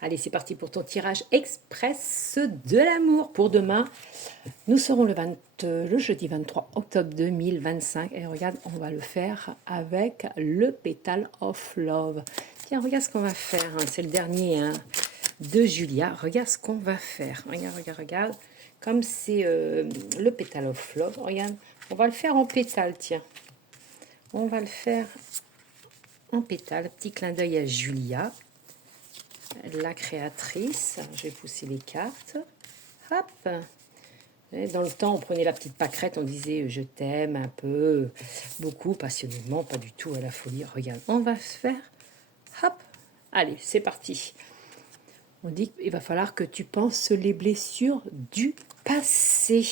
Allez, c'est parti pour ton tirage express de l'amour. Pour demain, nous serons le jeudi 23 octobre 2025. Et regarde, on va le faire avec le Petal of Love. Tiens, regarde ce qu'on va faire. Hein. C'est le dernier de Julia. Regarde ce qu'on va faire. Regarde, regarde, regarde. Comme c'est le Petal of Love, regarde, on va le faire en pétale, tiens. On va le faire en pétale. Petit clin d'œil à Julia, la créatrice. Je vais pousser les cartes. Hop. Et dans le temps, on prenait la petite pâquerette, on disait je t'aime un peu, beaucoup, passionnément, pas du tout à la folie. Regarde, on va se faire. Hop. Allez, c'est parti. On dit qu'il va falloir que tu penses les blessures du passé.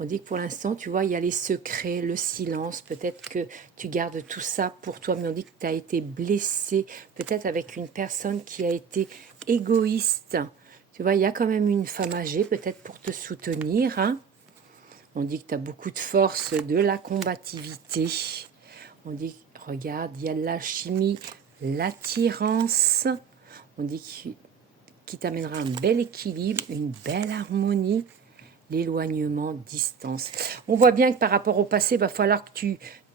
On dit que pour l'instant, tu vois, il y a les secrets, le silence. Peut-être que tu gardes tout ça pour toi, mais on dit que tu as été blessé, peut-être avec une personne qui a été égoïste. Tu vois, il y a quand même une femme âgée, peut-être pour te soutenir. Hein. On dit que tu as beaucoup de force, de la combativité. On dit, regarde, il y a l'alchimie, l'attirance. On dit qui t'amènera un bel équilibre, une belle harmonie. L'éloignement, distance. On voit bien que par rapport au passé, il va falloir que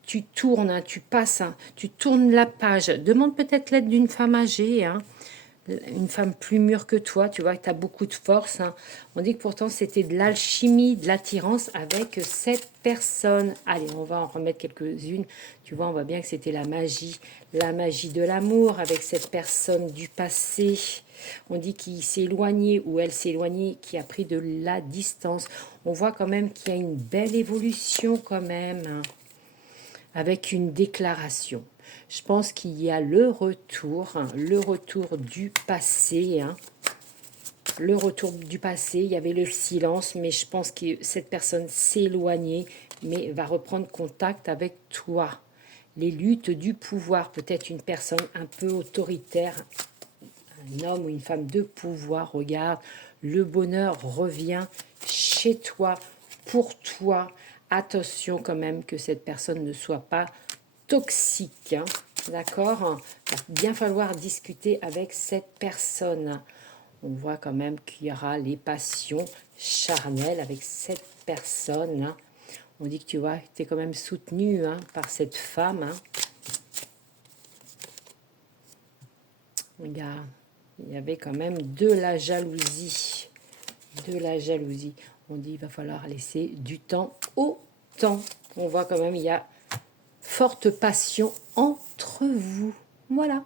tu tournes, hein, tu passes, hein, tu tournes la page. Demande peut-être l'aide d'une femme âgée, hein, une femme plus mûre que toi, tu vois que tu as beaucoup de force. Hein. On dit que pourtant c'était de l'alchimie, de l'attirance avec cette personne. Allez, on va en remettre quelques-unes. Tu vois, on voit bien que c'était la magie de l'amour avec cette personne du passé. On dit qu'il s'est éloigné ou elle s'est éloignée, qui a pris de la distance. On voit quand même qu'il y a une belle évolution quand même, hein, avec une déclaration. Je pense qu'il y a le retour du passé. Hein. Le retour du passé, il y avait le silence, mais je pense que cette personne s'est éloignée, mais va reprendre contact avec toi. Les luttes du pouvoir, peut-être une personne un peu autoritaire, un homme ou une femme de pouvoir, regarde, le bonheur revient chez toi, pour toi. Attention quand même que cette personne ne soit pas toxique, hein, d'accord? Il va bien falloir discuter avec cette personne. On voit quand même qu'il y aura les passions charnelles avec cette personne. Hein. On dit que tu vois, tu es quand même soutenu, hein, par cette femme. Hein. Regarde. Il y avait quand même de la jalousie. De la jalousie. On dit qu'il va falloir laisser du temps au temps. On voit quand même il y a forte passion entre vous. Voilà.